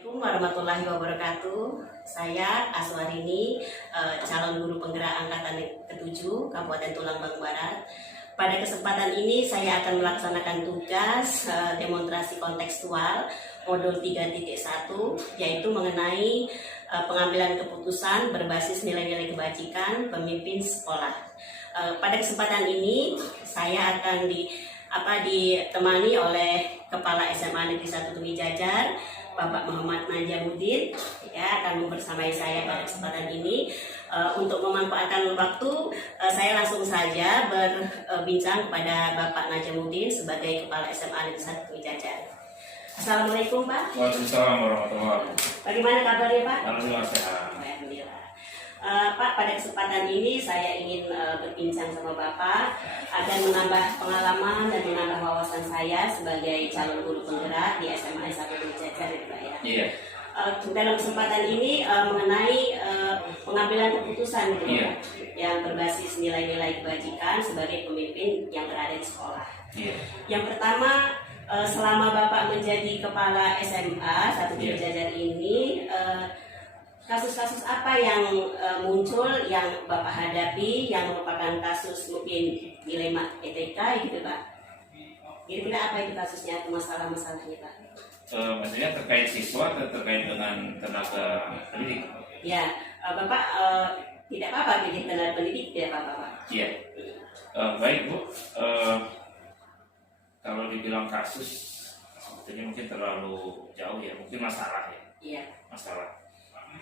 Assalamualaikum warahmatullahi wabarakatuh. Saya Aswarini, calon guru penggerak angkatan ke-7 Kabupaten Tulungagung Barat. Pada kesempatan ini saya akan melaksanakan tugas demonstrasi kontekstual modul 3.1, yaitu mengenai pengambilan keputusan berbasis nilai-nilai kebajikan pemimpin sekolah. Pada kesempatan ini saya akan ditemani oleh Kepala SMA Negeri 1 Tumi Jajar, Bapak Muhammad Najamuddin, ya, akan membersamai saya pada kesempatan ini. Untuk memanfaatkan waktu, saya langsung saja berbincang kepada Bapak Najamuddin sebagai Kepala SMA Negeri 1 Tumi Jajar. Assalamualaikum, Pak. Waalaikumsalam warahmatullahi wabarakatuh. Bagaimana kabarnya, Pak? Alhamdulillah sehat. Alhamdulillah. Pak, pada kesempatan ini saya ingin berbincang sama Bapak agar menambah pengalaman dan menambah wawasan saya sebagai calon guru penggerak di SMA 1 Tumi Jajar, ya, Pak, ya. Iya. Dalam kesempatan ini mengenai pengambilan keputusan gitu, Iya. yang berbasis nilai-nilai kebajikan sebagai pemimpin yang berada di sekolah. Iya. Yang pertama, selama Bapak menjadi kepala SMA 1 Tumi Iya. Jajar ini, kasus-kasus apa yang muncul yang Bapak hadapi yang merupakan kasus mungkin dilema etika gitu, Pak? Kira-kira apa itu kasusnya atau masalah-masalahnya, Pak? Maksudnya terkait siswa atau terkait dengan tenaga pendidik? Ya, Bapak tidak apa-apa jadi tenaga pendidik, tidak apa-apa, Pak. Iya. Baik, Bu. Kalau dibilang kasus, sebetulnya mungkin terlalu jauh ya. Mungkin masalah ya. Iya. Masalah.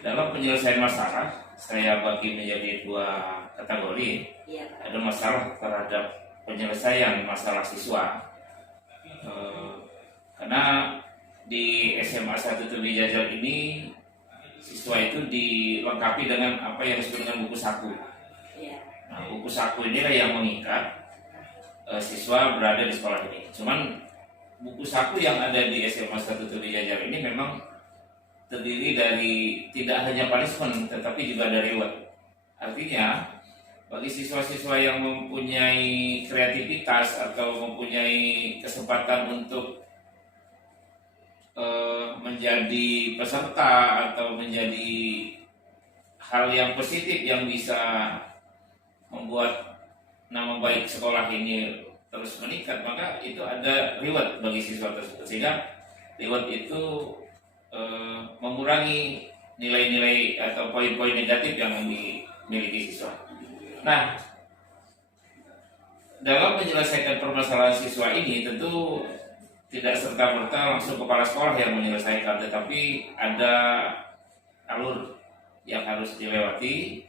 Dalam penyelesaian masalah, saya bagi menjadi dua kategori. Iya, Pak. Ada masalah terhadap penyelesaian masalah siswa. Karena di SMA 1 Tumi Jajar ini siswa itu dilengkapi dengan apa yang disebut dengan buku saku. Iya. Nah, buku saku inilah yang mengikat siswa berada di sekolah ini. Cuman buku saku yang ada di SMA 1 Tumi Jajar ini memang terdiri dari tidak hanya punishment tetapi juga ada reward. Artinya bagi siswa-siswa yang mempunyai kreativitas atau mempunyai kesempatan untuk menjadi peserta atau menjadi hal yang positif yang bisa membuat nama baik sekolah ini terus meningkat, maka itu ada reward bagi siswa tersebut, sehingga reward itu mengurangi nilai-nilai atau poin-poin negatif yang dimiliki siswa. Nah, dalam menyelesaikan permasalahan siswa ini tentu tidak serta-merta langsung kepala sekolah yang menyelesaikan, tetapi ada alur yang harus dilewati.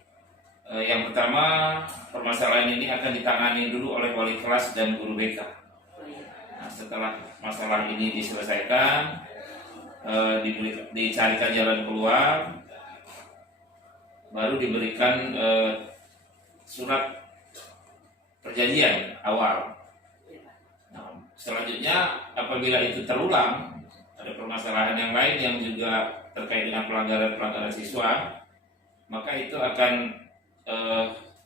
Yang pertama, permasalahan ini akan ditangani dulu oleh wali kelas dan guru BK. Nah, setelah masalah ini diselesaikan, dicarikan jalan keluar, baru diberikan surat perjanjian awal. Nah, selanjutnya apabila itu terulang, ada permasalahan yang lain yang juga terkait dengan pelanggaran siswa, maka itu akan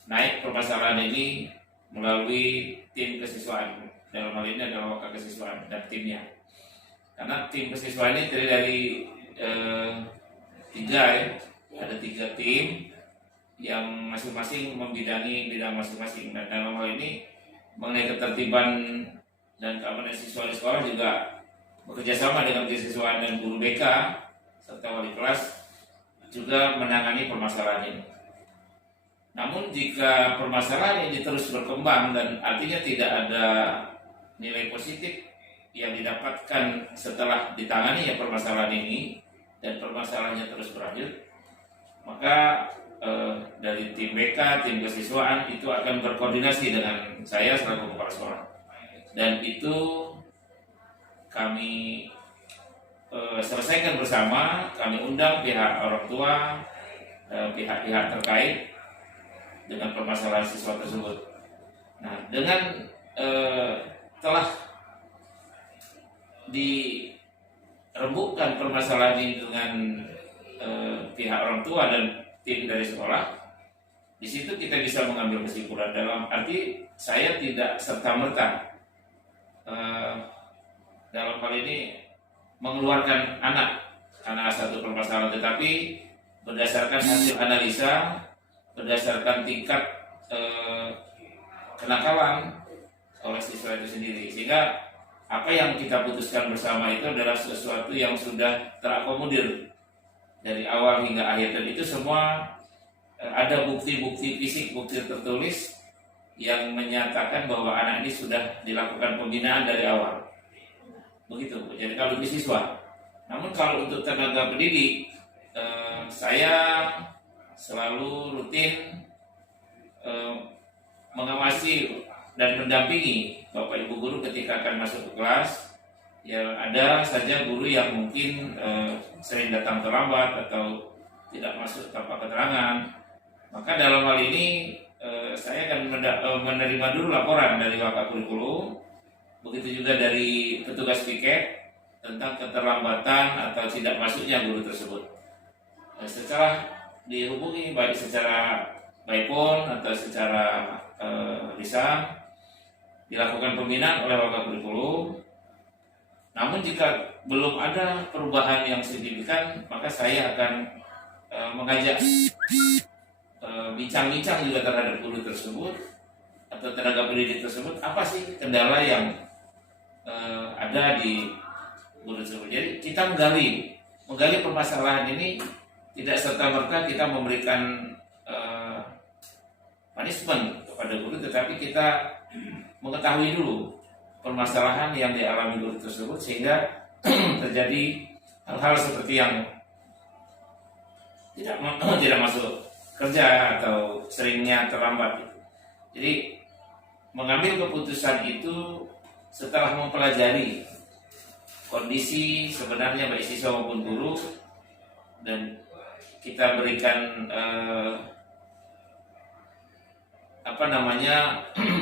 naik permasalahan ini melalui tim kesiswaan. Dalam hal ini adalah wakil kesiswaan dan timnya. Karena tim kesiswaan ini terdiri dari tiga ya. Ada 3 tim yang masing-masing membidangi bidang masing-masing. Dan dalam hal ini mengenai ketertiban dan keamanan siswa di sekolah juga bekerjasama dengan kesiswaan dan guru BK serta wali kelas juga menangani permasalahan ini. Namun jika permasalahan ini terus berkembang dan artinya tidak ada nilai positif yang didapatkan setelah ditangani ya permasalahan ini dan permasalahannya terus berlanjut, maka dari tim BK, tim kesiswaan itu akan berkoordinasi dengan saya selaku kepala sekolah, dan itu kami selesaikan bersama. Kami undang pihak orang tua, pihak-pihak terkait dengan permasalahan siswa tersebut. Nah, dengan telah dirembukkan permasalahan ini dengan pihak orang tua dan tim dari sekolah, di situ kita bisa mengambil kesimpulan. Dalam arti saya tidak serta-merta dalam hal ini mengeluarkan anak karena satu permasalahan, tetapi berdasarkan hasil analisa, berdasarkan tingkat kenakalan oleh siswa itu sendiri, sehingga apa yang kita putuskan bersama itu adalah sesuatu yang sudah terakomodir dari awal hingga akhir, dan itu semua ada bukti-bukti fisik, bukti tertulis yang menyatakan bahwa anak ini sudah dilakukan pembinaan dari awal. Begitu. Jadi kalau di siswa. Namun kalau untuk tenaga pendidik, saya selalu rutin mengawasi dan mendampingi Bapak Ibu guru ketika akan masuk ke kelas. Ya, ada saja guru yang mungkin sering datang terlambat atau tidak masuk tanpa keterangan. Maka dalam hal ini saya akan menerima dulu laporan dari Wakil Kurikulum, begitu juga dari petugas piket tentang keterlambatan atau tidak masuknya guru tersebut. Setelah dihubungi baik secara by phone atau secara lisan, dilakukan pembinaan oleh Wakil Kurikulum. Namun jika belum ada perubahan yang signifikan, maka saya akan mengajak bincang-bincang juga terhadap guru tersebut atau tenaga pendidik tersebut, apa sih kendala yang ada di guru tersebut. Jadi kita menggali permasalahan ini, tidak serta-merta kita memberikan punishment kepada guru, tetapi kita mengetahui dulu permasalahan yang dialami guru tersebut, sehingga terjadi hal-hal seperti yang tidak masuk kerja atau seringnya terlambat. Jadi mengambil keputusan itu setelah mempelajari kondisi sebenarnya baik siswa maupun guru, dan kita berikan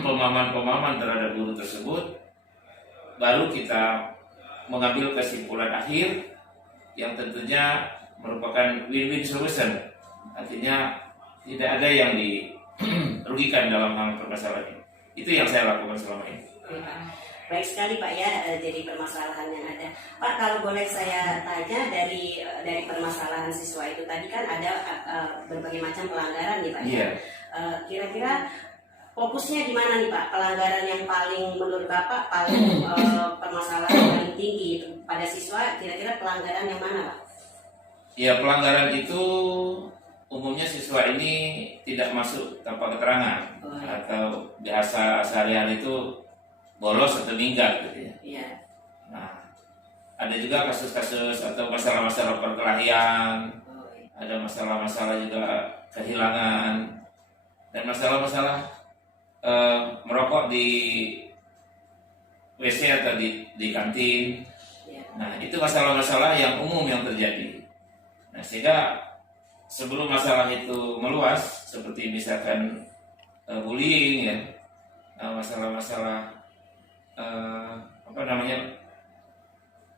pemahaman terhadap guru tersebut, baru kita mengambil kesimpulan akhir yang tentunya merupakan win-win solution. Artinya tidak ada yang dirugikan dalam hal permasalahan ini. Itu yang saya lakukan selama ini. Baik sekali Pak ya, jadi permasalahan yang ada. Pak, kalau boleh saya tanya dari permasalahan siswa itu tadi kan ada berbagai macam pelanggaran nih Pak ya. Kira-kira fokusnya di mana nih Pak? Pelanggaran yang paling menurut Bapak paling permasalahan paling tinggi itu pada siswa, kira-kira pelanggaran yang mana Pak? Ya, pelanggaran itu umumnya siswa ini tidak masuk tanpa keterangan, atau biasa sehari-hari itu bolos atau minggat gitu ya. Iya. Nah, ada juga kasus-kasus atau masalah-masalah perkelahian, ada masalah-masalah juga kehilangan, dan masalah-masalah merokok di WC atau di kantin. Nah, itu masalah-masalah yang umum yang terjadi. Nah, sehingga sebelum masalah itu meluas, seperti misalkan bullying ya, masalah-masalah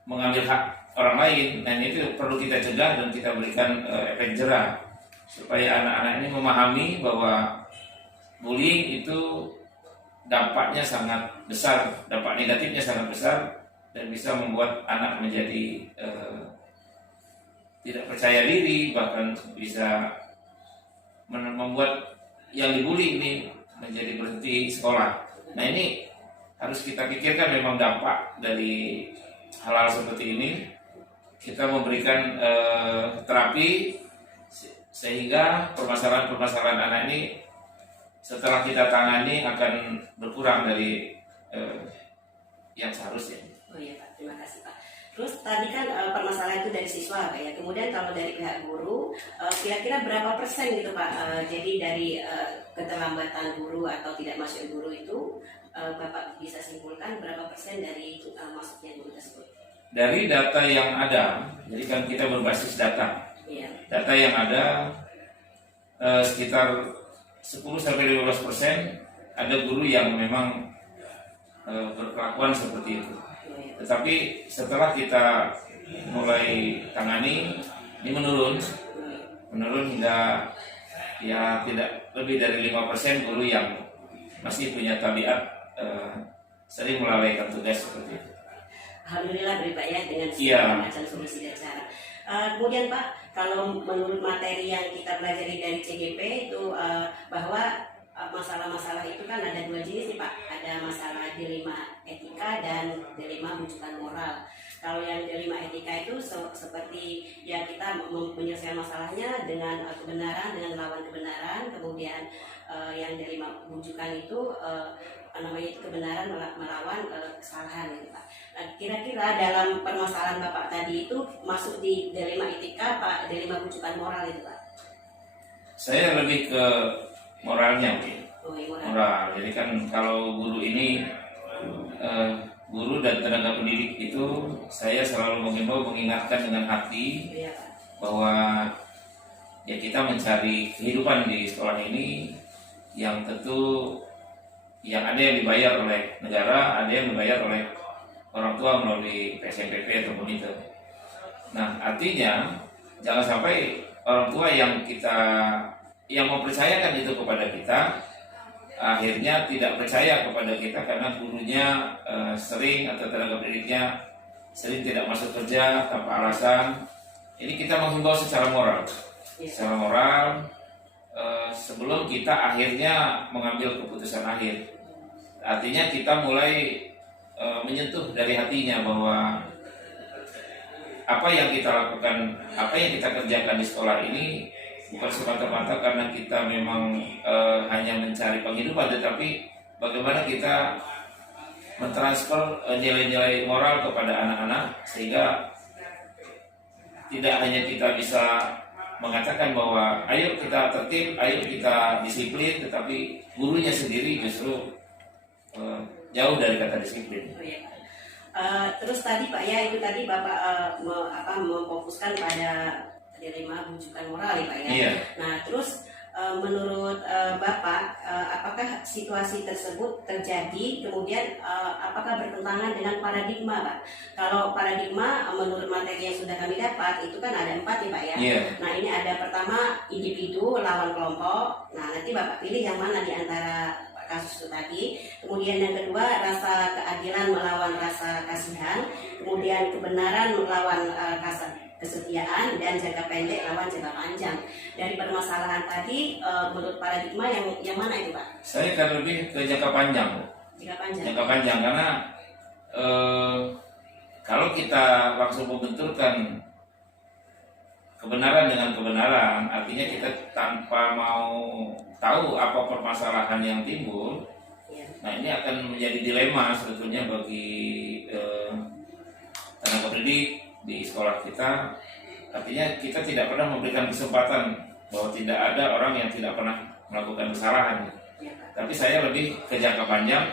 mengambil hak orang lain, dan itu perlu kita cegah dan kita berikan efek jerah supaya anak-anak ini memahami bahwa bullying itu dampaknya sangat besar, dampak negatifnya sangat besar, dan bisa membuat anak menjadi tidak percaya diri, bahkan bisa membuat yang dibully ini menjadi berhenti sekolah. Nah, ini harus kita pikirkan memang dampak dari hal-hal seperti ini. Kita memberikan terapi sehingga permasalahan-permasalahan anak ini setelah kita tangani akan berkurang dari yang seharusnya. Oh iya Pak, terima kasih Pak. Terus tadi kan permasalahan itu dari siswa Pak ya. Kemudian kalau dari pihak guru, kira-kira berapa persen gitu Pak? Jadi dari keterlambatan guru atau tidak masuk guru itu, Bapak bisa simpulkan berapa persen dari masuknya guru tersebut? Dari data yang ada, jadi kan kita berbasis data. Iya. Data yang ada sekitar 10-15% ada guru yang memang berkelakuan seperti itu. Tetapi setelah kita mulai tangani, ini menurun hingga ya tidak lebih dari 5% guru yang masih punya tabiat sering melalaikan tugas seperti itu. Alhamdulillah Pak ya, dengan segala macam solusi dan cara. Kemudian Pak, kalau menurut materi yang kita pelajari dari CGP itu bahwa masalah-masalah itu kan ada dua jenis nih Pak, ada masalah dilema etika dan dilema rujukan moral. Kalau yang dilema etika itu seperti ya kita menyelesaikan masalahnya dengan kebenaran, dengan lawan kebenaran. Kemudian yang dilema rujukan itu namanya itu kebenaran melawan kesalahan gitu Pak. Nah, kira-kira dalam permasalahan Bapak tadi itu masuk di dilema etika Pak, dilema rujukan moral itu Pak? Saya lebih ke moralnya, Bu. Oh, iya, moral. Moral. Jadi kan kalau guru ini guru dan tenaga pendidik itu saya selalu mengingatkan dengan hati Iya Pak. bahwa ya kita mencari kehidupan di sekolah ini yang tentu yang ada yang dibayar oleh negara, ada yang dibayar oleh orang tua melalui PSMPP ataupun itu. Nah, artinya jangan sampai orang tua yang mempercayakan itu kepada kita akhirnya tidak percaya kepada kita karena gurunya sering atau tenaga pendidiknya sering tidak masuk kerja tanpa alasan. Ini kita menghimbau secara moral. Secara moral sebelum kita akhirnya mengambil keputusan akhir. Artinya kita mulai menyentuh dari hatinya bahwa apa yang kita lakukan, apa yang kita kerjakan di sekolah ini bukan semata-mata karena kita memang hanya mencari penghidupan, tetapi bagaimana kita mentransfer nilai-nilai moral kepada anak-anak sehingga tidak hanya kita bisa mengatakan bahwa ayo kita tertib, ayo kita disiplin, tetapi gurunya sendiri justru jauh dari kata disiplin. Oh, iya. Terus tadi Pak ya, itu tadi Bapak memfokuskan pada dilema rujukan moral ya Pak ya. Iya. Nah terus menurut Bapak apakah situasi tersebut terjadi kemudian apakah bertentangan dengan paradigma Pak? Kalau paradigma menurut materi yang sudah kami dapat itu kan ada 4 nih Pak ya. Iya. Nah ini ada pertama individu lawan kelompok. Nah nanti Bapak pilih yang mana di antara kasus itu tadi. Kemudian yang kedua rasa keadilan melawan rasa kasihan. Kemudian kebenaran melawan kesetiaan dan jangka pendek lawan jangka panjang. Dari permasalahan tadi menurut paradigma yang mana itu Pak? Saya akan lebih ke jangka panjang. Jangka panjang. Jangka panjang karena kalau kita langsung membenturkan kebenaran dengan kebenaran, artinya kita tanpa mau tahu apa permasalahan yang timbul. Ya. Nah ini akan menjadi dilema sebetulnya bagi tenaga pendidik di sekolah kita. Artinya kita tidak pernah memberikan kesempatan bahwa tidak ada orang yang tidak pernah melakukan kesalahan. Ya, Tapi saya lebih ke jangka panjang,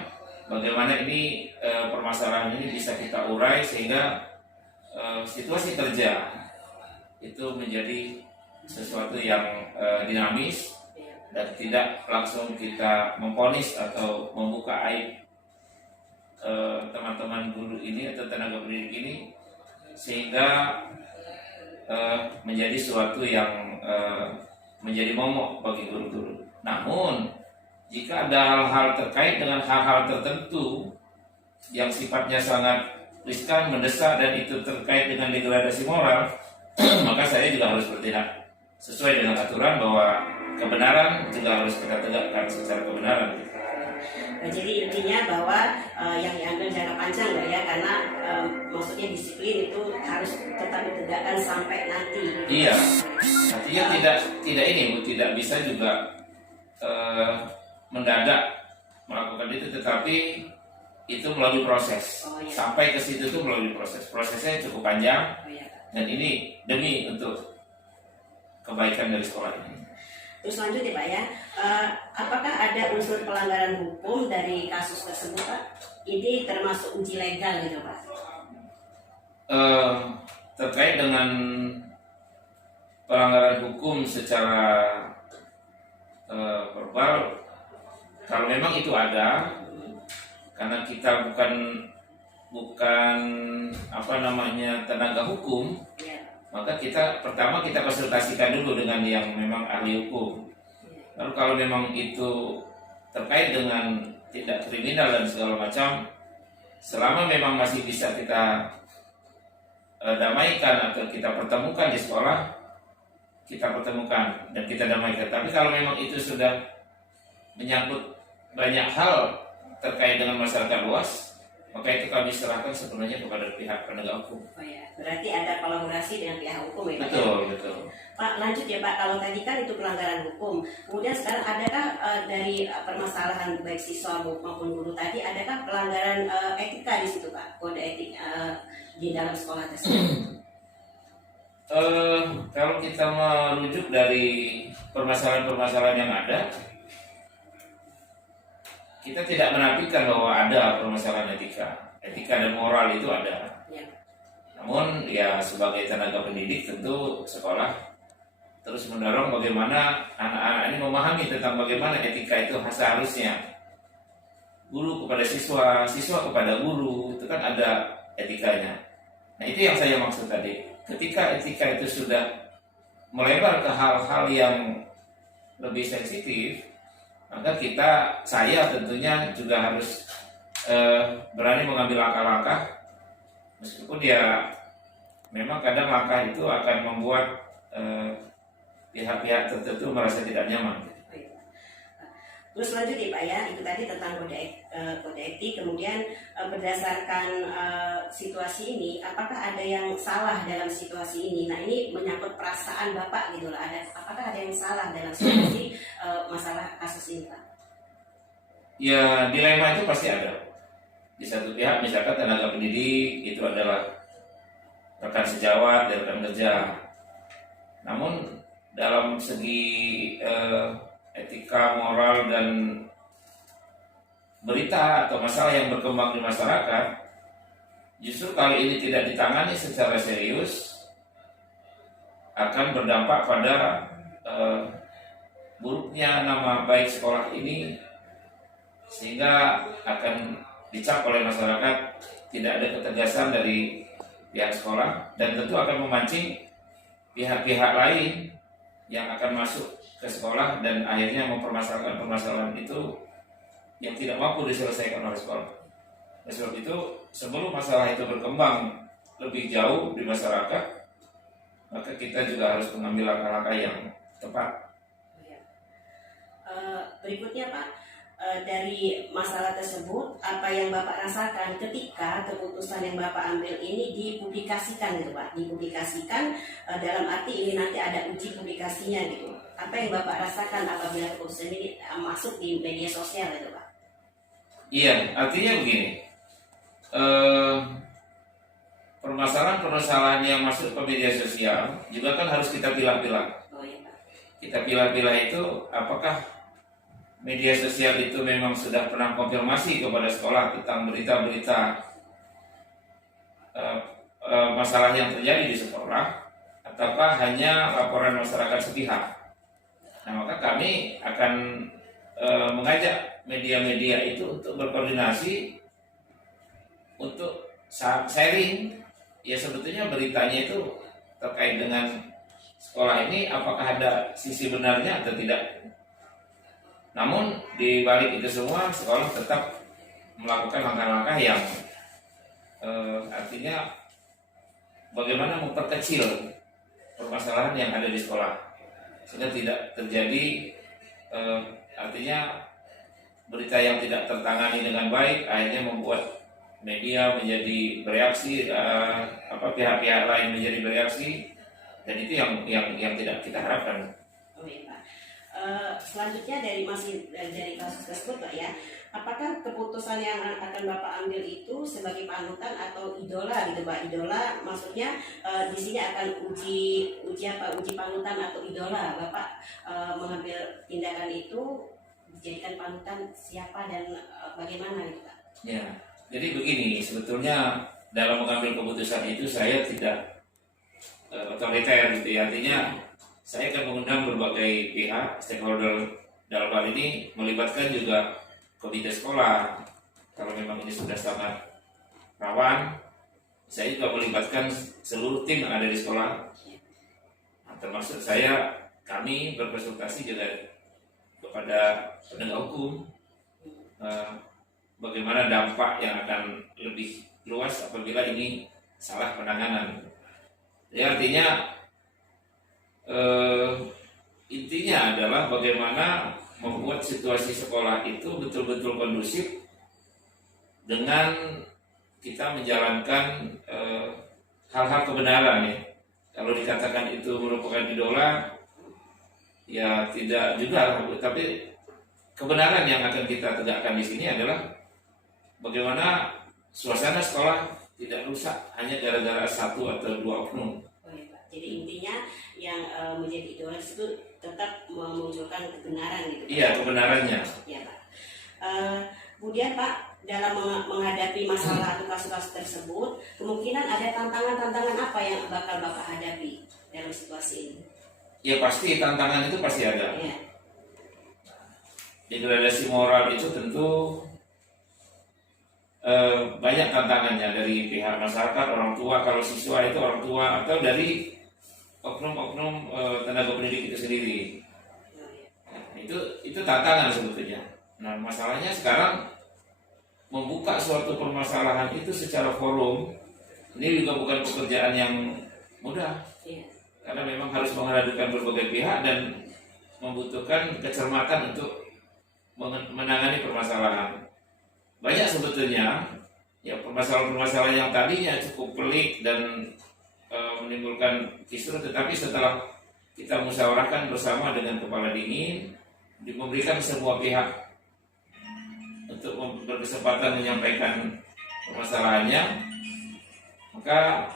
bagaimana ini permasalahan ini bisa kita urai sehingga situasi kerja itu menjadi sesuatu yang dinamis dan tidak langsung kita memvonis atau membuka aib teman-teman guru ini atau tenaga pendidik ini sehingga menjadi sesuatu yang menjadi momok bagi guru-guru. Namun jika ada hal-hal terkait dengan hal-hal tertentu yang sifatnya sangat riskan, mendesak dan itu terkait dengan degradasi moral, maka saya juga harus bertindak sesuai dengan aturan bahwa kebenaran juga harus kita tegakkan secara kebenaran. Nah, jadi intinya bahwa yang diambil jangka panjang Mbak ya, karena maksudnya disiplin itu harus tetap ditegakkan sampai nanti. Iya, artinya tidak ini Bu, tidak bisa juga mendadak melakukan itu, tetapi itu melalui proses. Oh, iya. Sampai ke situ tuh melalui proses. Prosesnya cukup panjang Oh, iya. dan ini demi untuk kebaikan dari sekolah ini. Terus lanjut ya Pak ya, apakah ada unsur pelanggaran hukum dari kasus tersebut Pak? Ini termasuk uji legal gitu Pak? Terkait dengan pelanggaran hukum secara verbal, kalau memang itu ada, karena kita bukan tenaga hukum, Ya. maka kita konsultasikan dulu dengan yang memang ahli hukum. Lalu kalau memang itu terkait dengan tindak kriminal dan segala macam, selama memang masih bisa kita damaikan atau kita pertemukan di sekolah, kita pertemukan dan kita damaikan. Tapi kalau memang itu sudah menyangkut banyak hal terkait dengan masyarakat luas, maka itu kami serahkan sepenuhnya kepada pihak penegak hukum. Oh ya, berarti ada kolaborasi dengan pihak hukum ya Pak? Betul, betul. Pak, lanjut ya Pak, kalau tadi kan itu pelanggaran hukum, kemudian sekarang adakah dari permasalahan baik siswa maupun guru tadi, adakah pelanggaran etika di situ Pak, kode etik di dalam sekolah tersebut? Kalau kita merujuk dari permasalahan-permasalahan yang ada, kita tidak menafikan bahwa ada permasalahan etika dan moral itu ada. Ya. Namun ya sebagai tenaga pendidik tentu sekolah terus mendorong bagaimana anak-anak ini memahami tentang bagaimana etika itu seharusnya. Guru kepada siswa, siswa kepada guru, itu kan ada etikanya. Nah itu yang saya maksud tadi. Ketika etika itu sudah melebar ke hal-hal yang lebih sensitif, maka saya tentunya juga harus berani mengambil langkah-langkah, meskipun ya memang kadang langkah itu akan membuat pihak-pihak tertentu merasa tidak nyaman. Terus lanjut ya Pak ya, itu tadi tentang kode etik, kemudian berdasarkan situasi ini, apakah ada yang salah dalam situasi ini? Nah ini menyangkut perasaan Bapak gitu lah, apakah ada yang salah dalam situasi masalah kasus ini Pak? Ya dilema itu pasti ada. Di satu pihak misalkan tenaga pendidik itu adalah rekan sejawat dan rekan kerja. Namun dalam segi etika, moral, dan berita atau masalah yang berkembang di masyarakat, justru kali ini tidak ditangani secara serius akan berdampak pada buruknya nama baik sekolah ini, sehingga akan dicap oleh masyarakat tidak ada ketegasan dari pihak sekolah, dan tentu akan memancing pihak-pihak lain yang akan masuk ke sekolah dan akhirnya mempermasalahkan permasalahan itu yang tidak mampu diselesaikan oleh sekolah. Oleh sebab itu, sebelum masalah itu berkembang lebih jauh di masyarakat, maka kita juga harus mengambil langkah-langkah yang tepat. Berikutnya Pak, dari masalah tersebut, apa yang Bapak rasakan ketika keputusan yang Bapak ambil ini dipublikasikan gitu Pak, dipublikasikan dalam arti ini nanti ada uji publikasinya gitu. Apa yang Bapak rasakan apabila keputusan ini masuk di media sosial itu Pak? Iya, artinya begini, permasalahan-permasalahan yang masuk ke media sosial juga kan harus kita pilah-pilah. Oh iya Pak. Kita pilah-pilah itu apakah media sosial itu memang sudah pernah konfirmasi kepada sekolah tentang berita-berita masalah yang terjadi di sekolah, ataukah hanya laporan masyarakat sepihak. Nah maka kami akan mengajak media-media itu untuk berkoordinasi, untuk sharing. Ya sebetulnya beritanya itu terkait dengan sekolah ini apakah ada sisi benarnya atau tidak. Namun di balik itu semua sekolah tetap melakukan langkah-langkah yang artinya bagaimana memperkecil permasalahan yang ada di sekolah sehingga tidak terjadi artinya berita yang tidak tertangani dengan baik akhirnya membuat media menjadi bereaksi, pihak-pihak lain menjadi bereaksi, dan itu yang tidak kita harapkan. Oh iya Pak. Selanjutnya masih dari kasus tersebut Pak ya, apakah keputusan yang akan Bapak ambil itu sebagai panutan atau idola gitu Pak? Idola maksudnya di sini akan uji panutan atau idola. Bapak mengambil tindakan itu dijadikan panutan siapa dan bagaimana gitu Pak? Ya, jadi begini, sebetulnya dalam mengambil keputusan itu saya tidak otoriter gitu ya, artinya saya akan mengundang berbagai pihak stakeholder, dalam hal ini melibatkan juga komite sekolah. Kalau memang ini sudah sangat rawan, saya juga melibatkan seluruh tim yang ada di sekolah. Nah, termasuk kami berkonsultasi juga kepada penegak hukum, bagaimana dampak yang akan lebih luas apabila ini salah penanganan. Ya, artinya intinya adalah bagaimana membuat situasi sekolah itu betul-betul kondusif dengan kita menjalankan hal-hal kebenaran ya. Kalau dikatakan itu merupakan idola, ya tidak juga, tapi kebenaran yang akan kita tegakkan di sini adalah bagaimana suasana sekolah tidak rusak hanya gara-gara satu atau dua oknum. Oh, ya, Pak. Jadi intinya yang menjadi idola itu tetap memunculkan kebenaran gitu. Iya, kebenarannya. Ya, Pak. Kemudian Pak, dalam menghadapi masalah atau kasus-kasus tersebut, kemungkinan ada tantangan-tantangan apa yang bakal Bapak hadapi dalam situasi ini? Ya pasti tantangan itu pasti ada. Ya. Degradasi moral itu tentu banyak tantangannya dari pihak masyarakat, orang tua, kalau siswa itu orang tua, atau dari oknum-oknum tenaga pendidik itu sendiri. Nah, itu tantangan sebetulnya. Nah, masalahnya sekarang membuka suatu permasalahan itu secara forum ini juga bukan pekerjaan yang mudah. Ya. Karena memang harus menghadirkan berbagai pihak dan membutuhkan kecermatan untuk menangani permasalahan. Banyak sebetulnya ya permasalahan-permasalahan yang tadinya cukup pelik dan menimbulkan kisruh, tetapi setelah kita musyawarahkan bersama dengan kepala dingin, diberikan semua pihak untuk berkesempatan menyampaikan permasalahannya, maka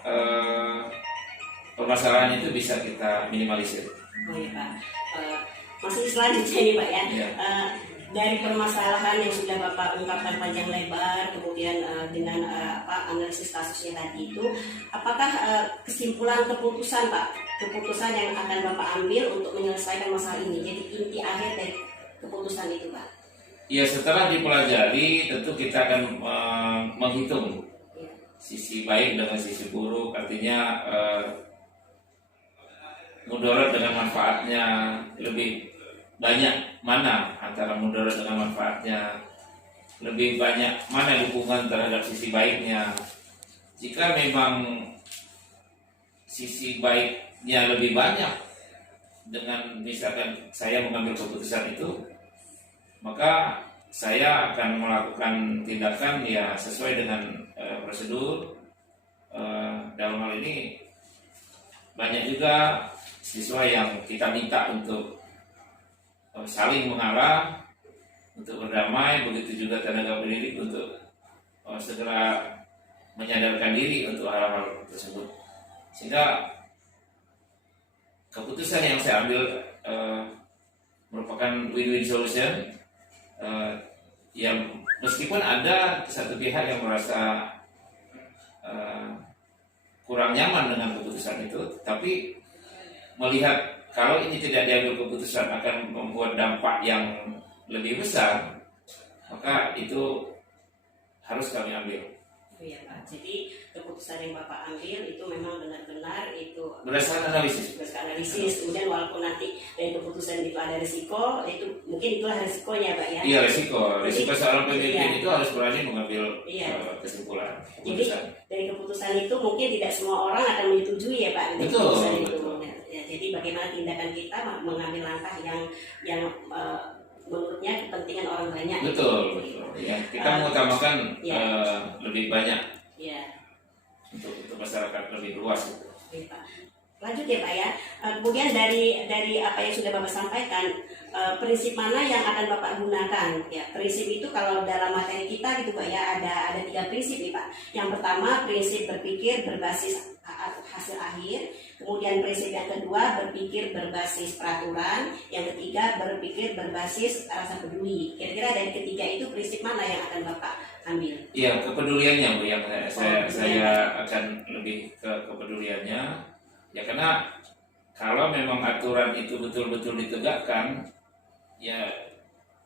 permasalahan itu bisa kita minimalisir. Oh ya Pak, masih selanjutnya nih Pak ya. Ya. Dari permasalahan yang sudah Bapak ungkapkan panjang lebar, kemudian dengan analisis kasusnya tadi itu, apakah kesimpulan keputusan Pak, keputusan yang akan Bapak ambil untuk menyelesaikan masalah ini, jadi inti akhir dari keputusan itu Pak? Ya, setelah dipelajari tentu kita akan menghitung sisi baik dengan sisi buruk, artinya mudarat dengan manfaatnya lebih banyak mana antara mudarat dengan manfaatnya, lebih banyak mana dukungan terhadap sisi baiknya. Jika memang sisi baiknya lebih banyak dengan misalkan saya mengambil keputusan itu, maka saya akan melakukan tindakan ya sesuai dengan prosedur. Dalam hal ini banyak juga siswa yang kita minta untuk saling mengalah, untuk berdamai, begitu juga tenaga pendidik untuk segera menyadarkan diri untuk hal-hal tersebut. Sehingga keputusan yang saya ambil merupakan win-win solution. Yang meskipun ada satu pihak yang merasa kurang nyaman dengan keputusan itu, tapi melihat kalau ini tidak diambil keputusan akan membuat dampak yang lebih besar, maka itu harus kami ambil. Iya Pak, jadi keputusan yang Bapak ambil itu memang benar-benar itu berdasarkan analisis, kemudian walaupun nanti dari keputusan itu ada risiko, itu mungkin itulah risikonya Pak ya. Iya, risiko seorang pemimpin itu harus berani mengambil kesimpulan. Jadi dari keputusan itu mungkin tidak semua orang akan menyetujui ya Pak. Betul. Ya, jadi bagaimana tindakan kita mengambil langkah yang menurutnya kepentingan orang banyak. Betul. Ya, kita mengutamakan lebih banyak untuk masyarakat lebih luas. Oke, Pak. Lanjut ya Pak ya. Kemudian dari apa yang sudah Bapak sampaikan, prinsip mana yang akan Bapak gunakan? Ya, prinsip itu kalau dalam materi kita gitu Pak ya, ada 3 prinsip nih Pak. Yang pertama prinsip berpikir berbasis hasil akhir, kemudian prinsip yang kedua berpikir berbasis peraturan, yang ketiga berpikir berbasis rasa peduli. Kira-kira dari ketiga itu prinsip mana yang akan Bapak ambil? Iya, kepeduliannya Bu, yang saya akan lebih ke kepeduliannya. Ya, karena kalau memang aturan itu betul-betul ditegakkan, ya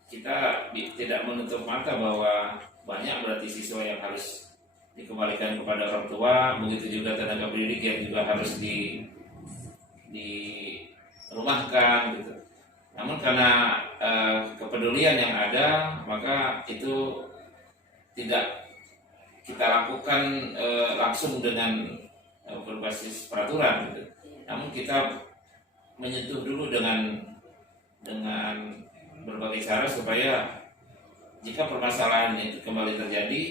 kita tidak menutup mata bahwa banyak berarti siswa yang harus dikembalikan kepada orang tua, begitu juga tenaga pendidik yang juga harus dirumahkan gitu. Namun karena kepedulian yang ada, maka itu tidak kita lakukan langsung dengan berbasis peraturan gitu. Namun kita menyentuh dulu dengan berbagai cara supaya jika permasalahan itu kembali terjadi,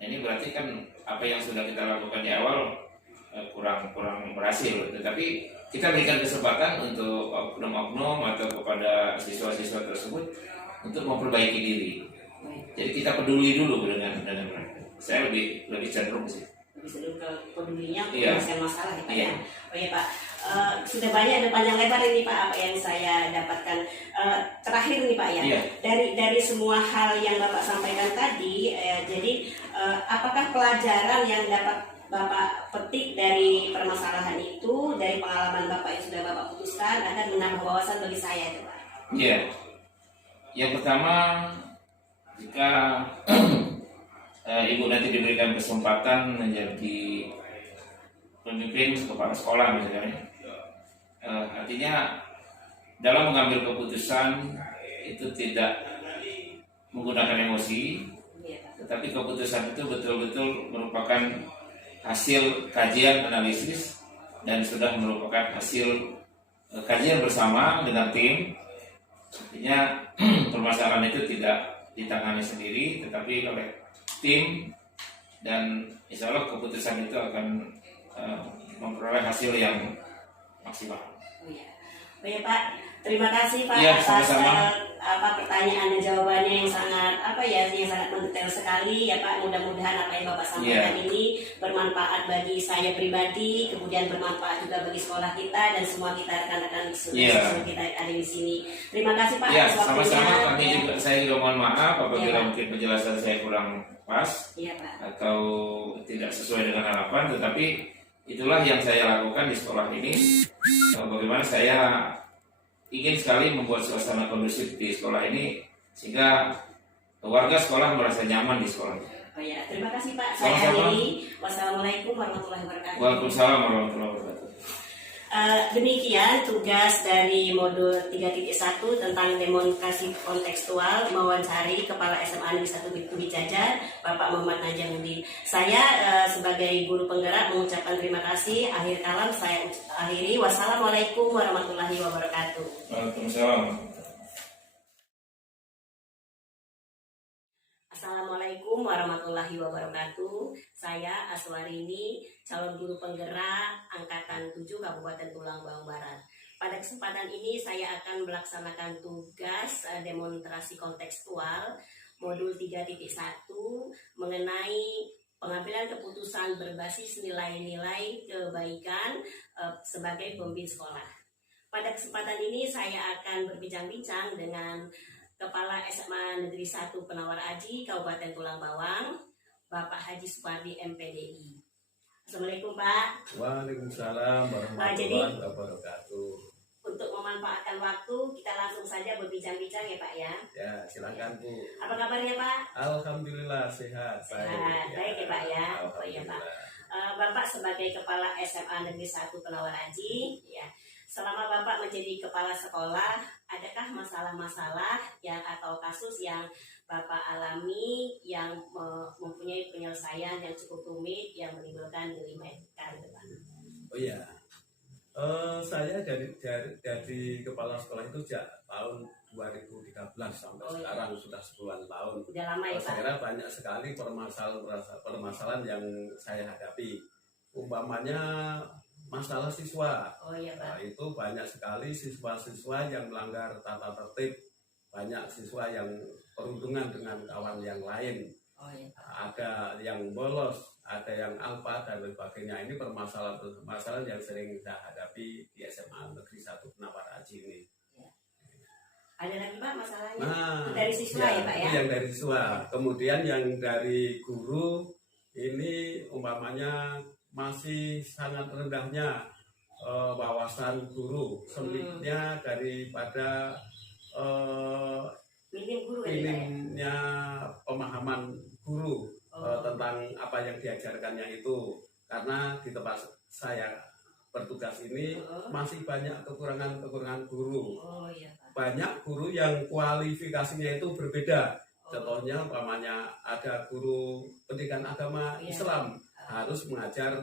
ini berarti kan apa yang sudah kita lakukan di awal kurang berhasil. Tetapi kita berikan kesempatan untuk oknum-oknum atau kepada siswa-siswa tersebut untuk memperbaiki diri. Jadi kita peduli dulu dengan mereka. Saya lebih cenderung sih. Lebih cenderung ke pedulinya untuk Iya. menyelesaikan masalah ya Pak Iya. ya. Oh ya Pak, sudah banyak dan panjang lebar ini Pak apa yang saya dapatkan. Terakhir nih Pak ya, Iya. dari semua hal yang Bapak sampaikan tadi, jadi apakah pelajaran yang dapat Bapak petik dari permasalahan itu, dari pengalaman Bapak yang sudah Bapak putuskan, akan menambah wawasan bagi saya itu Pak? Iya. Yang pertama, jika Ibu nanti diberikan kesempatan menjadi pemimpin kepala sekolah misalnya, artinya dalam mengambil keputusan itu tidak menggunakan emosi, tetapi keputusan itu betul-betul merupakan hasil kajian analisis dan sudah merupakan hasil kajian bersama dengan tim. Artinya permasalahan itu tidak ditangani sendiri, tetapi oleh tim, dan insya Allah keputusan itu akan memperoleh hasil yang maksimal. Oh ya Pak, terima kasih Pak Ya, atas sama-sama. pertanyaan dan jawabannya yang sangat yang sangat mendetail sekali ya Pak. Mudah-mudahan apa yang Bapak sampaikan ini bermanfaat bagi saya pribadi, kemudian bermanfaat juga bagi sekolah kita dan semua kita rekan-rekan siswa kita ada di sini. Terima kasih Pak Ya, atas waktunya. sama-sama. Kami juga, saya juga mohon maaf apabila Ya, mungkin penjelasan saya kurang pas Iya Pak. atau tidak sesuai dengan harapan, tetapi itulah yang saya lakukan di sekolah ini. Bagaimana saya ingin sekali membuat suasana kondusif di sekolah ini sehingga warga sekolah merasa nyaman di sekolah. Oh ya, terima kasih Pak. Saya Sama-sama. akhiri. Wassalamualaikum warahmatullahi wabarakatuh. Waalaikumsalam warahmatullahi wabarakatuh. Demikian tugas dari modul 3.1 tentang demonstrasi kontekstual mewawancari Kepala SMA Negeri 1 Bukit Jajar, Bapak Muhammad Najamuddin. Saya sebagai guru penggerak mengucapkan terima kasih. Akhir kalam saya akhiri. Wassalamualaikum warahmatullahi wabarakatuh. Waalaikumsalam. Assalamualaikum warahmatullahi wabarakatuh. Saya Aswarini, calon guru penggerak Angkatan 7 Kabupaten Tulang Bawang Barat. Pada kesempatan ini saya akan melaksanakan tugas demonstrasi kontekstual modul 3.1 mengenai pengambilan keputusan berbasis nilai-nilai kebaikan sebagai pemimpin sekolah. Pada kesempatan ini saya akan berbincang-bincang dengan Kepala SMA Negeri 1 Penawar Aji Kabupaten Tulang Bawang, Bapak Haji Supardi MPDI. Assalamualaikum Pak. Waalaikumsalam warahmatullahi wabarakatuh. Untuk memanfaatkan waktu, kita langsung saja berbincang-bincang ya Pak ya. Ya, silakan Bu. Apa kabarnya Pak? Alhamdulillah sehat. Sehat, baik ya Pak ya. Oh iya Pak. Bapak sebagai Kepala SMA Negeri 1 Penawar Aji, ya. Selama Bapak menjadi kepala sekolah, adakah masalah-masalah atau kasus yang Bapak alami yang mempunyai penyelesaian yang cukup rumit yang menimbulkan dilemakan itu Pak? Oh iya, saya dari kepala sekolah itu sejak tahun 2013 sampai sekarang sudah 10 tahun. Sudah lama ya Pak? Saya kira banyak sekali permasalahan yang saya hadapi. Umpamanya masalah siswa. Oh iya Pak. Itu banyak sekali siswa-siswa yang melanggar tata tertib, banyak siswa yang perundungan dengan kawan yang lain. Oh iya Pak. Ada yang bolos, ada yang alpa dan sebagainya. Ini permasalahan yang sering saya hadapi di SMA Negeri 1 Penawar Aji ini. Ya. Ada lagi Pak masalahnya? Nah, dari siswa ya Pak ya? Itu yang dari siswa. Kemudian yang dari guru ini umpamanya masih sangat rendahnya wawasan guru, sempitnya daripada minimnya pemahaman guru tentang apa yang diajarkannya itu. Karena di tempat saya bertugas ini masih banyak kekurangan guru. Oh, iya, Pak. Banyak guru yang kualifikasinya itu berbeda Contohnya umpamanya ada guru pendidikan agama Iya. Islam harus mengajar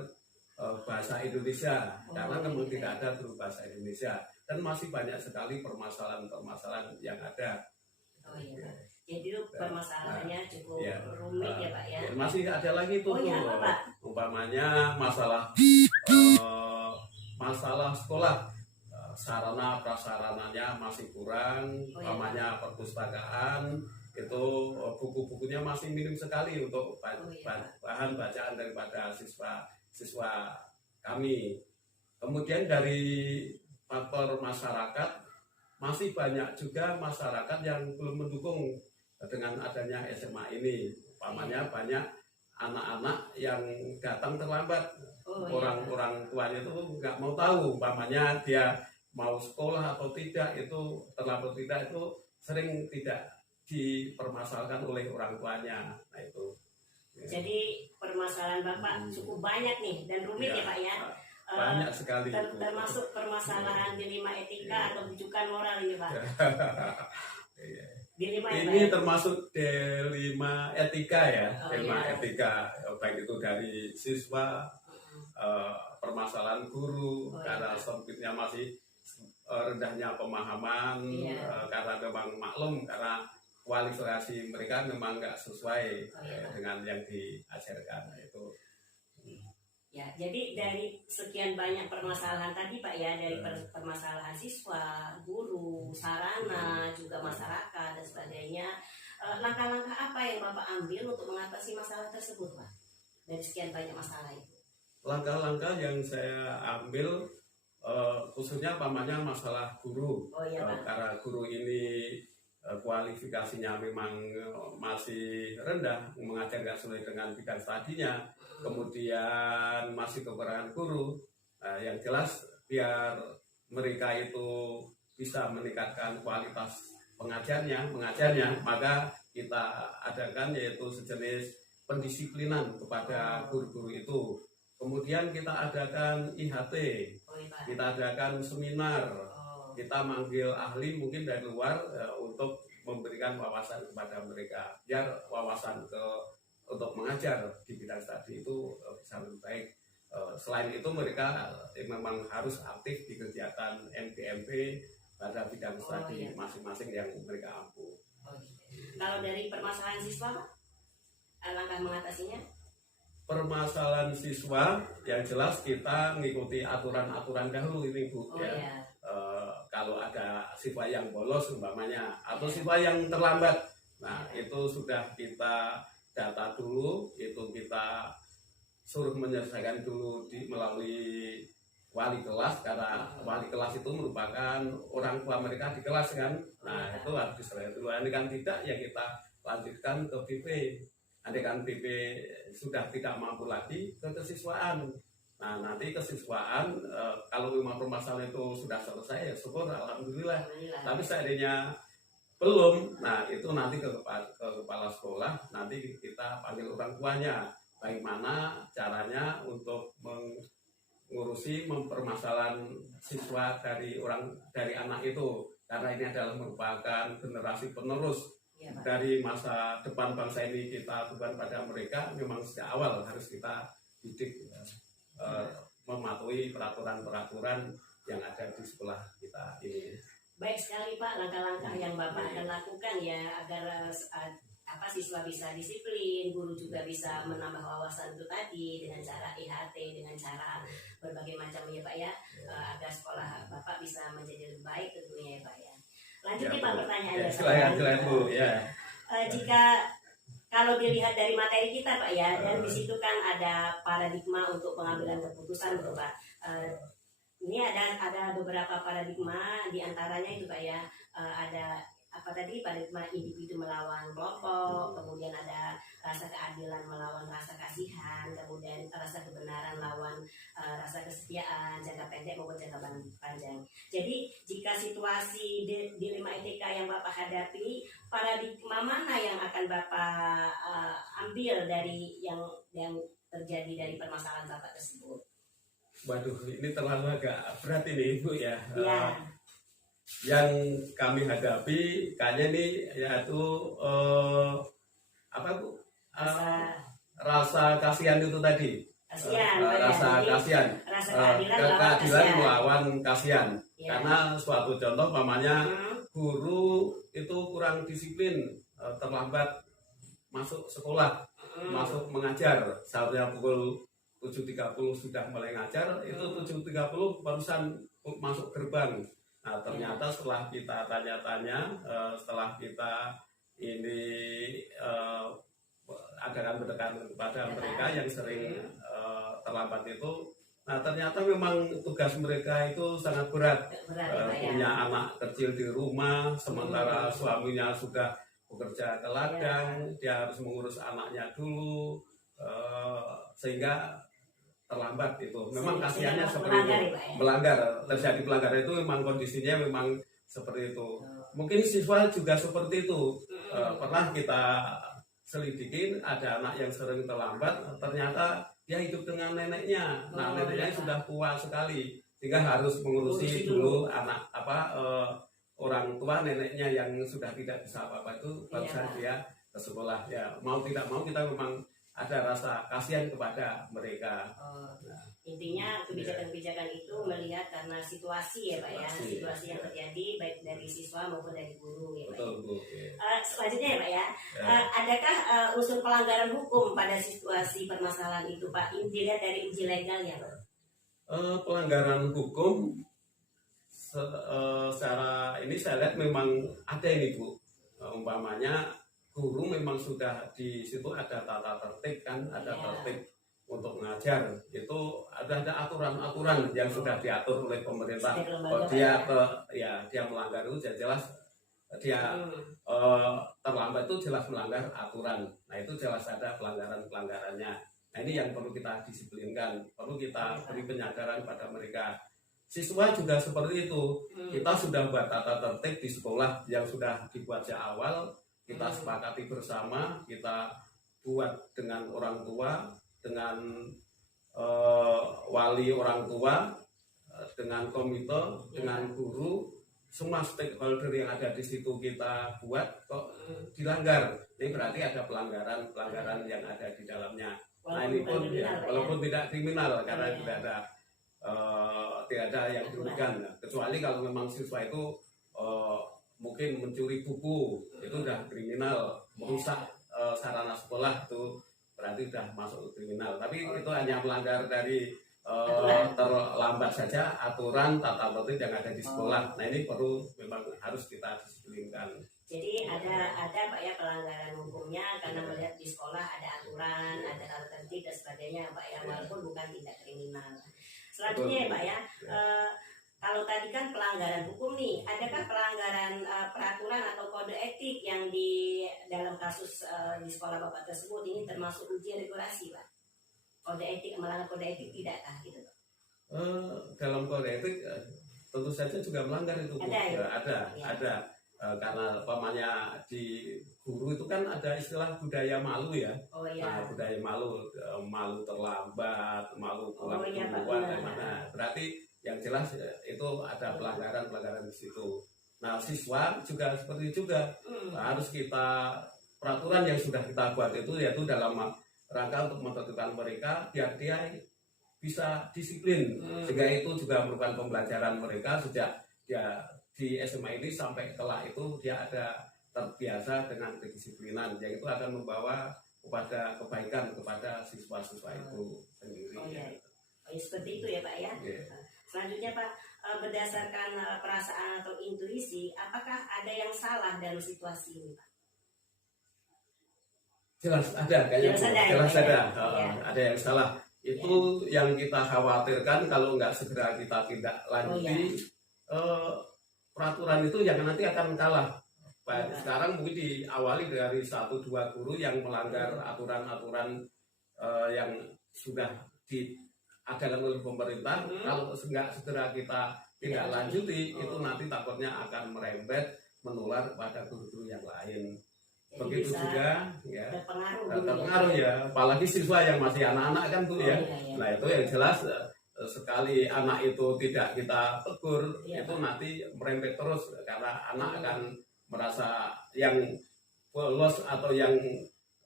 bahasa Indonesia karena memang tidak ada guru bahasa Indonesia, dan masih banyak sekali permasalahan-permasalahan yang ada. Oh iya. Jadi itu permasalahannya cukup Iya. rumit ya Pak ya. Dan masih ada lagi tuh, Oh iya, apa, Pak? umpamanya masalah masalah sekolah, sarana prasarananya masih kurang, Oh iya. umpamanya perpustakaan itu buku-bukunya masih minim sekali untuk bahan bacaan daripada siswa kami. Kemudian dari faktor masyarakat, masih banyak juga masyarakat yang belum mendukung dengan adanya SMA ini. Umpamanya banyak anak-anak yang datang terlambat. Oh, iya. Orang tuanya itu nggak mau tahu, umpamanya dia mau sekolah atau tidak, itu terlambat tidak, itu sering tidak dipermasalahkan oleh orang tuanya. Nah itu. Jadi permasalahan Bapak cukup banyak nih dan rumit ya Pak ya. Banyak sekali. Termasuk permasalahan dilema etika atau bujukan moral ini Pak. Dilema Ini termasuk dilema etika ya, dilema iya. etika, baik itu dari siswa, permasalahan guru, karena sempitnya masih rendahnya pemahaman, karena memang maklum, karena kualifikasi mereka memang nggak sesuai dengan yang diajarkan itu. Ya, jadi dari sekian banyak permasalahan tadi Pak ya, dari permasalahan siswa, guru, sarana, juga masyarakat dan sebagainya, langkah-langkah apa yang Bapak ambil untuk mengatasi masalah tersebut Pak? Dari sekian banyak masalah itu. Langkah-langkah yang saya ambil khususnya umpamanya masalah guru. Oh iya Pak. Karena guru ini kualifikasinya memang masih rendah, mengajarkan sesuai dengan bidang studinya, kemudian masih kekurangan guru. Yang jelas biar mereka itu bisa meningkatkan kualitas mengajarnya, maka kita adakan yaitu sejenis pendisiplinan kepada guru-guru itu. Kemudian kita adakan IHT, kita adakan seminar, kita manggil ahli mungkin dari luar untuk memberikan wawasan kepada mereka, biar wawasan untuk mengajar di bidang studi itu bisa lebih baik. Selain itu mereka memang harus aktif di kegiatan MPMP pada bidang studi masing-masing yang mereka ampu. Kalau dari permasalahan siswa Pak, langkah mengatasinya? Permasalahan siswa yang jelas kita mengikuti aturan-aturan dahulu ini Bu. Kalau ada siswa yang bolos umpamanya atau siswa yang terlambat, nah itu sudah kita data dulu, itu kita suruh menyelesaikan dulu melalui wali kelas, karena wali kelas itu merupakan orang tua mereka di kelas kan. Nah itu harus diselesaikan dulu. Andai kan tidak, ya kita lanjutkan ke BP. Andai kan BP sudah tidak mampu lagi, ke kesiswaan. Nah nanti kesiswaan kalau memang permasalahan itu sudah selesai ya syukur alhamdulillah. Tapi seandainya belum, nah itu nanti ke kepala sekolah, nanti kita panggil orang tuanya bagaimana caranya untuk mengurusi mempermasalahan siswa dari anak itu, karena ini adalah merupakan generasi penerus dari masa depan bangsa ini. Kita beban pada mereka memang sejak awal harus kita didik mematuhi peraturan-peraturan yang ada di sekolah kita ini. Baik sekali Pak, langkah-langkah yang Bapak akan lakukan ya agar siswa bisa disiplin, guru juga bisa menambah wawasan itu tadi dengan cara IHT, dengan cara berbagai macam ya Pak ya, agar sekolah Bapak bisa menjadi lebih baik tentunya ya Pak ya. Lanjut nih Pak pertanyaannya. Silakan Bu ya. Jika kalau dilihat dari materi kita Pak ya, dan di situ kan ada paradigma untuk pengambilan keputusan gitu Pak. Ini ada beberapa paradigma, diantaranya itu Pak ya, ada paradigma individu melawan kelompok, kemudian ada rasa keadilan melawan rasa kasihan, kemudian rasa kebenaran lawan rasa kesetiaan, jangka pendek maupun jangka panjang. Jadi jika situasi dilema etika yang Bapak hadapi, paradigma mana yang akan Bapak ambil dari yang terjadi dari permasalahan Bapak tersebut? Waduh, ini terlalu agak berat ini Ibu ya. yang kami hadapi kayaknya ini yaitu apa Bu? Rasa kasihan itu tadi. Kasihan, Rasa kasihan. Rasa keadilan keadilan melawan kasihan. Ya. Karena suatu contoh pamannya guru itu kurang disiplin, terlambat masuk sekolah, masuk mengajar. Seharusnya pukul 7.30 sudah mulai ngajar, itu 7.30 barusan masuk gerbang. Nah, ternyata setelah kita tanya-tanya, setelah kita ini adakan pendekatan kepada mereka yang sering terlambat itu, nah ternyata memang tugas mereka itu sangat berat. Punya anak kecil di rumah, sementara suaminya sudah bekerja ke ladang, dia harus mengurus anaknya dulu, sehingga terlambat itu. Memang kasihannya seperti itu. Melanggar, terjadi pelanggaran itu memang kondisinya memang seperti itu. Mungkin siswa juga seperti itu. Pernah kita selidikin, ada anak yang sering terlambat, ternyata dia hidup dengan neneknya. Nah, neneknya sudah tua sekali, sehingga harus mengurusi dulu anak orang tua neneknya yang sudah tidak bisa apa-apa itu barusan dia ke sekolah. Ya, mau tidak mau kita memang ada rasa kasihan kepada mereka. Intinya kebijakan-kebijakan itu melihat karena situasi ya Pak ya, situasi yang terjadi baik dari siswa maupun dari guru ya Pak. Betul, Bu. Selanjutnya ya Pak ya, adakah unsur pelanggaran hukum pada situasi permasalahan itu Pak? Dilihat dari uji legalnya Pak. Pelanggaran hukum secara ini saya lihat memang ada ini Bu. Umpamanya guru memang sudah di situ ada tata tertib kan, ada tertib untuk mengajar, itu ada aturan-aturan yang sudah diatur oleh pemerintah. Kalau dia dia melanggar itu jelas dia terlambat itu jelas melanggar aturan. Nah itu jelas ada pelanggarannya. Nah ini yang perlu kita disiplinkan, perlu kita beri penyadaran pada mereka. Siswa juga seperti itu. Kita sudah buat tata tertib di sekolah yang sudah dibuat sejak awal. Kita sepakati bersama, kita buat dengan orang tua, dengan wali orang tua, dengan komite, dengan guru, semua stakeholder yang ada di situ kita buat kok dilanggar. Ini berarti ada pelanggaran yang ada di dalamnya. Nah ini pun walaupun tidak kriminal karena tidak ada yang dirugikan. Kecuali kalau memang siswa itu mungkin mencuri buku, itu udah kriminal, merusak sarana sekolah itu berarti sudah masuk kriminal. Tapi itu hanya melanggar dari terlambat saja aturan tata tertib yang ada di sekolah. Nah ini perlu memang harus kita disiplinkan. Jadi ada Pak ya pelanggaran hukumnya karena melihat di sekolah ada aturan, ada tata tertib dan sebagainya Pak ya, walaupun bukan tindak kriminal. Selanjutnya ya Pak ya. Kalau tadi kan pelanggaran hukum nih, adakah pelanggaran peraturan atau kode etik yang di dalam kasus di sekolah Bapak tersebut ini termasuk uji regulasi Pak? Kode etik, melanggar kode etik tidakkah gitu? Dalam kode etik tentu saja juga melanggar itu. Ada. Karena pamannya di guru itu kan ada istilah budaya malu ya. Nah, budaya malu terlambat, malu pulang duluan dan mana. Berarti yang jelas itu ada pelanggaran di situ. Nah siswa juga seperti juga harus kita peraturan yang sudah kita buat itu yaitu dalam rangka untuk menertibkan mereka biar dia bisa disiplin, sehingga itu juga merupakan pembelajaran mereka sejak dia di SMA ini sampai kelak itu dia ada terbiasa dengan kedisiplinan yang itu akan membawa kepada kebaikan kepada siswa-siswa itu sendiri. Seperti itu ya Pak ya. Selanjutnya Pak, berdasarkan perasaan atau intuisi, apakah ada yang salah dalam situasi ini Pak? Jelas ada kayaknya. Jelas ada. Ada yang salah. Itu yang kita khawatirkan kalau nggak segera kita tindak lanjuti, peraturan itu yang nanti akan kalah. Sekarang mungkin diawali dari 1-2 guru yang melanggar aturan-aturan yang sudah diadakan oleh pemerintah. Kalau nggak segera kita tidak lanjuti, itu nanti takutnya akan merembet menular pada guru-guru yang lain. Jadi begitu juga ya terpengaruh ya, apalagi siswa yang masih anak-anak kan Bu ya. Nah itu yang jelas sekali anak itu tidak kita tegur, Iya, itu Pak. nanti merembet terus karena anak akan merasa yang bolos atau yang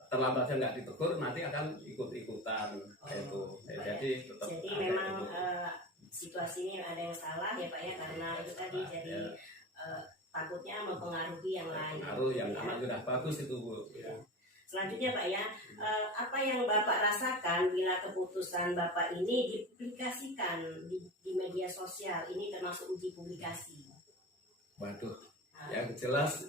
terlambatnya nggak ditegur nanti akan ikut-ikutan itu. Pak, ya. Jadi tetap Jadi ada memang itu. situasinya ada yang salah ya Pak ya, karena itu tadi jadi takutnya mempengaruhi yang lain. Pengaruh yang Ya. anak sudah bagus itu Bu. Ya. Selanjutnya Pak ya, apa yang Bapak rasakan bila keputusan Bapak ini dipublikasikan di media sosial, ini termasuk uji publikasi? Waduh, Nah, yang jelas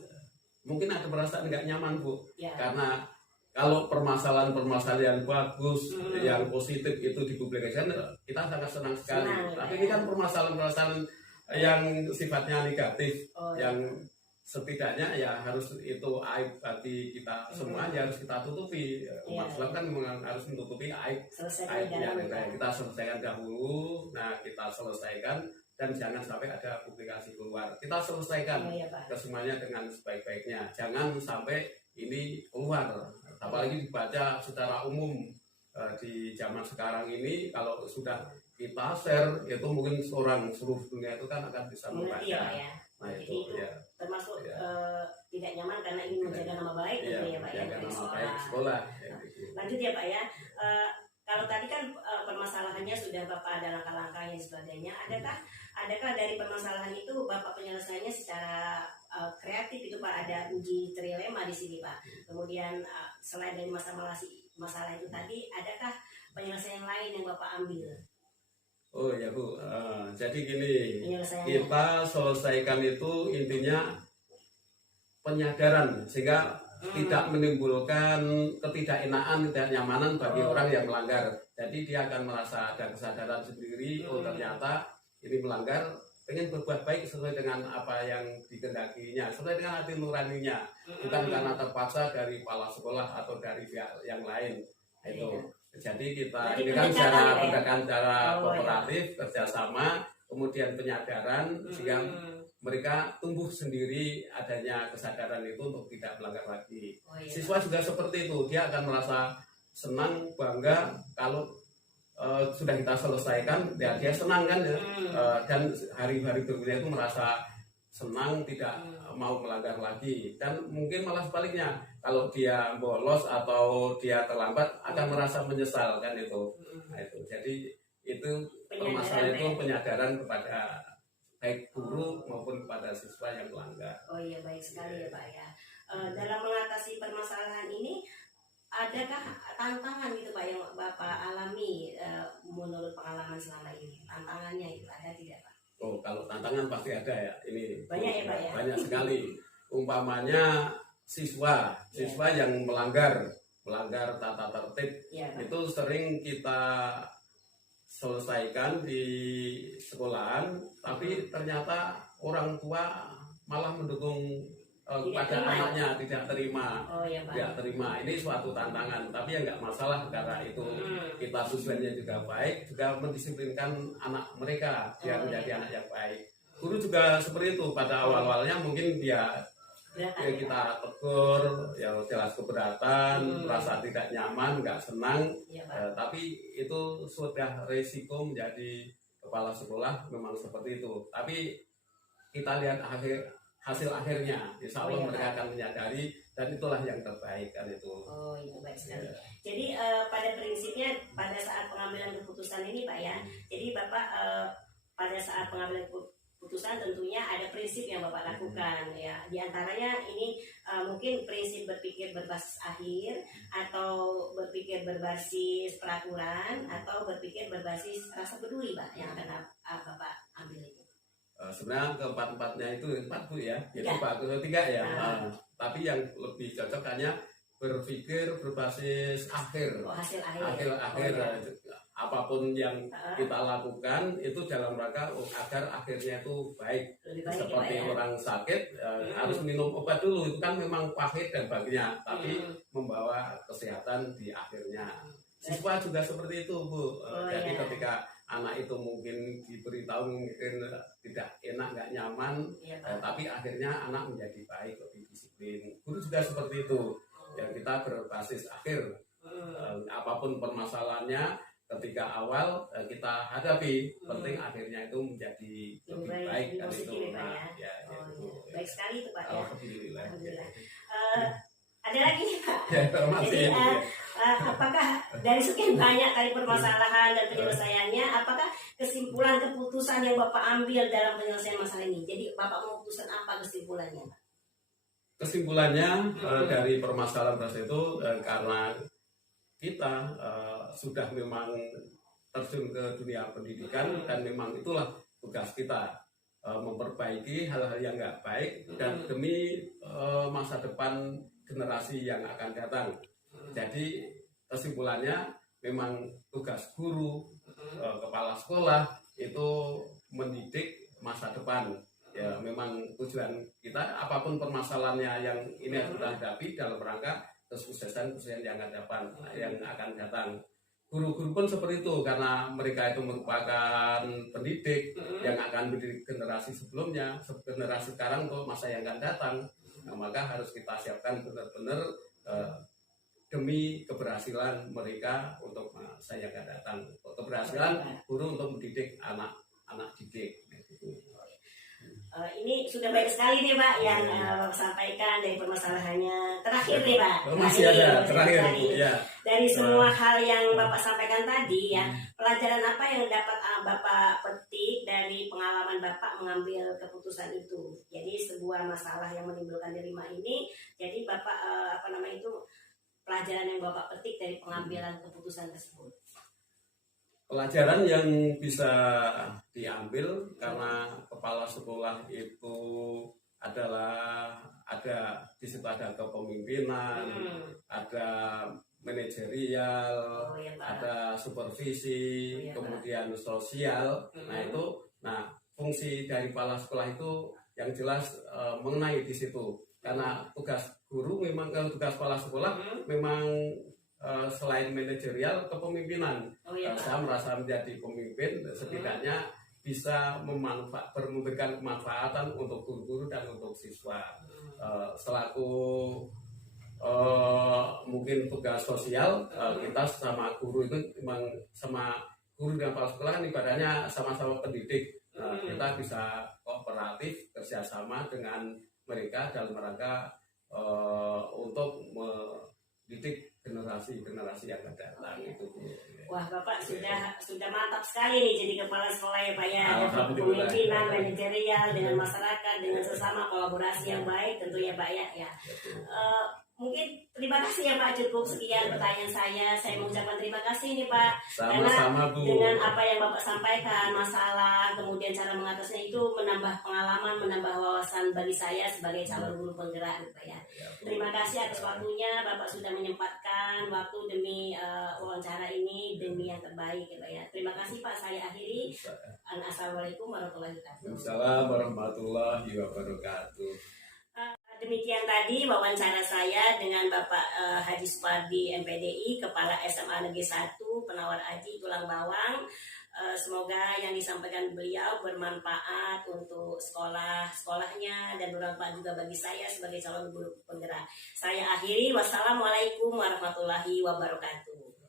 mungkin ada perasaan nggak nyaman Bu, ya. karena kalau permasalahan-permasalahan bagus, yang positif itu dipublikasikan, kita sangat senang sekali. Senang, Tapi ya. ini kan permasalahan-permasalahan yang sifatnya negatif, Oh, yang setidaknya ya harus itu aib bagi kita semua, ya harus kita tutupi. Umat Islam kan memang harus menutupi aib selesaikan yang dalam ada. Kita selesaikan dahulu, nah kita selesaikan dan jangan sampai ada publikasi keluar. Kita selesaikan ya Pak. kesemuanya dengan sebaik-baiknya. Jangan sampai ini keluar, apalagi dibaca secara umum. Di zaman sekarang ini kalau sudah kita share itu mungkin seluruh dunia itu kan akan bisa Mengerti ya Pak membaca. ya. Nah Jadi itu itu ya. termasuk Ya. tidak nyaman karena ingin menjaga nama baik Iya, tentu ya Pak ya menjaga dari nama baik sekolah. Ya, gitu. Lanjut ya Pak ya. Kalau tadi kan permasalahannya sudah Bapak ada langkah-langkah dan sebagainya. Adakah dari permasalahan itu Bapak penyelesaiannya secara kreatif itu Pak, ada uji trilema di sini Pak. Kemudian selain dari masalah itu tadi, adakah penyelesaian lain yang Bapak ambil? Oh ya Bu, jadi gini, Penyelesaiannya. kita selesaikan itu intinya penyadaran sehingga tidak menimbulkan ketidakenaan, ketidaknyamanan bagi orang yang melanggar. Jadi dia akan merasa ada kesadaran sendiri, oh ternyata ini melanggar, pengen berbuat baik sesuai dengan apa yang dikehendakinya, sesuai dengan hati nuraninya, bukan karena terpaksa dari kepala sekolah atau dari pihak yang lain. Itu. Jadi kita Berarti ini kan pendekatan cara ya? pendekatan cara Oh, kooperatif, kerjasama, kemudian penyadaran sehingga mereka tumbuh sendiri adanya kesadaran itu untuk tidak melanggar lagi. Oh, iya. Siswa juga seperti itu, dia akan merasa senang, bangga kalau sudah kita selesaikan, ya dia senang kan ya. Dan hari-hari berikutnya itu merasa senang, tidak mau melanggar lagi. Dan mungkin malah sebaliknya, kalau dia bolos atau dia terlambat akan merasa menyesal kan itu. Nah, itu. Jadi itu permasalahan itu penyadaran kepada baik guru maupun kepada siswa yang melanggar. Oh iya, baik sekali ya Pak ya. Dalam mengatasi permasalahan ini, adakah tantangan gitu Pak yang Bapak alami menurut pengalaman selama ini? Tantangannya itu ada tidak Pak? Oh, kalau tantangan pasti ada ya. Ini Banyak ya Pak ya? banyak sekali. Umpamanya siswa yang melanggar tata tertib, Iya Pak. itu sering kita selesaikan di sekolahan, tapi ternyata orang tua malah mendukung pada terima, anaknya, tidak terima. Oh iya Pak. Tidak terima, ini suatu tantangan, tapi ya nggak masalah karena itu kita tujuannya juga baik, juga mendisiplinkan anak mereka biar menjadi anak yang baik. Guru juga seperti itu, pada awal-awalnya mungkin dia ya kita tegur, ya jelas keberatan, merasa tidak nyaman, nggak senang, Iya, Pak. tapi itu sudah resiko menjadi kepala sekolah memang seperti itu. Tapi kita lihat hasil akhirnya, insya Allah Oh, iya, mereka Pak. akan menyadari dan itulah yang terbaik kan itu. Oh itu baik sekali. Ya. Jadi pada prinsipnya pada saat pengambilan keputusan ini Pak ya, jadi Bapak pada saat pengambilan keputusan tentunya ada prinsip yang Bapak lakukan ya. Di antaranya ini mungkin prinsip berpikir berbasis akhir, atau berpikir berbasis peraturan, atau berpikir berbasis rasa peduli Pak yang akan Bapak ambil itu. Sebenarnya keempat-empatnya itu empat Bu ya, itu Tiga. Pak tiga ya. Tapi yang lebih cocok hanya berpikir berbasis akhir. Oh, hasil akhir. Akhir Oh, iya. apapun yang kita lakukan itu dalam rangka agar akhirnya itu baik. Lebih baik Seperti ya, Pak, ya? orang sakit harus minum obat dulu, itu kan memang pahit dan baginya, tapi membawa kesehatan di akhirnya. Siswa juga seperti itu Bu. Jadi iya. ketika anak itu mungkin diberitahu mungkin tidak enak, nggak nyaman, Iya, Pak. tapi akhirnya anak menjadi baik, lebih disiplin. Guru juga seperti itu. Yang kita berbasis akhir, apapun permasalahannya, ketika awal kita hadapi, penting akhirnya itu menjadi lebih baik lebih kan positif itu. ya, Pak, ya. Ya, Oh, itu. iya. Baik sekali itu Pak ya. Alhamdulillah. Alhamdulillah. Ada lagi nih Pak. Ya, masih Jadi ya. apakah dari sekian banyak kali permasalahan dan penyelesaiannya, apakah kesimpulan keputusan yang Bapak ambil dalam penyelesaian masalah ini? Jadi Bapak memutuskan apa kesimpulannya, Pak? Kesimpulannya dari permasalahan itu karena kita sudah memang terjun ke dunia pendidikan dan memang itulah tugas kita memperbaiki hal-hal yang nggak baik dan demi masa depan generasi yang akan datang. Jadi kesimpulannya memang tugas guru, kepala sekolah itu mendidik masa depan. Ya memang tujuan kita apapun permasalahannya yang ini harus kita hadapi dalam rangka kesuksesan yang akan datang. Guru-guru pun seperti itu karena mereka itu merupakan pendidik yang akan mendidik generasi sebelumnya, generasi sekarang untuk masa yang akan datang. Nah, maka harus kita siapkan benar-benar demi keberhasilan mereka untuk masa yang akan datang. Keberhasilan guru untuk mendidik anak didik. Ini sudah banyak sekali nih Pak yang Bapak sampaikan dari permasalahannya. Terakhir nih Pak. Masih ada terakhir. Ya. Dari semua hal yang Bapak sampaikan tadi ya, pelajaran apa yang dapat Bapak petik dari pengalaman Bapak mengambil keputusan itu? Jadi sebuah masalah yang menimbulkan dilema ini, jadi Bapak pelajaran yang Bapak petik dari pengambilan keputusan tersebut. Pelajaran yang bisa diambil karena kepala sekolah itu adalah di situ ada kepemimpinan, ada manajerial, ada supervisi, kemudian sosial. Nah fungsi dari kepala sekolah itu yang jelas mengenai di situ. Karena tugas guru memang tugas kepala sekolah memang selain manajerial kepemimpinan. Saya merasa menjadi pemimpin setidaknya bisa memberikan kemanfaatan untuk guru-guru dan untuk siswa. Selaku mungkin tugas sosial, kita sama guru itu memang sama guru dan kepala sekolah ibaratnya sama-sama pendidik. Kita bisa kooperatif kerjasama dengan mereka dalam rangka untuk mendidik generasi yang akan datang itu. Wah Bapak sudah mantap sekali nih jadi kepala sekolah ya Pak ya. Kepemimpinan manajerial dengan masyarakat, dengan sesama, kolaborasi yang baik tentunya Pak ya. Mungkin terima kasih ya Pak, cukup sekian pertanyaan saya. Saya mengucapkan terima kasih nih Pak. Sama-sama Bu. Dengan apa yang Bapak sampaikan, masalah, kemudian cara mengatasinya itu menambah pengalaman, menambah wawasan bagi saya sebagai calon guru penggerak Pak ya. Terima kasih atas waktunya, Bapak sudah menyempatkan waktu demi wawancara ini demi yang terbaik ya Pak ya. Terima kasih Pak, saya akhiri. Assalamualaikum warahmatullahi wabarakatuh. Assalamualaikum warahmatullahi wabarakatuh. Demikian tadi wawancara saya dengan Bapak Haji Supardi MPDI, Kepala SMA Negeri 1 Penawar Aji Tulang Bawang. Semoga yang disampaikan beliau bermanfaat untuk sekolahnya dan bermanfaat juga bagi saya sebagai calon guru penggerak. Saya akhiri, wassalamualaikum warahmatullahi wabarakatuh.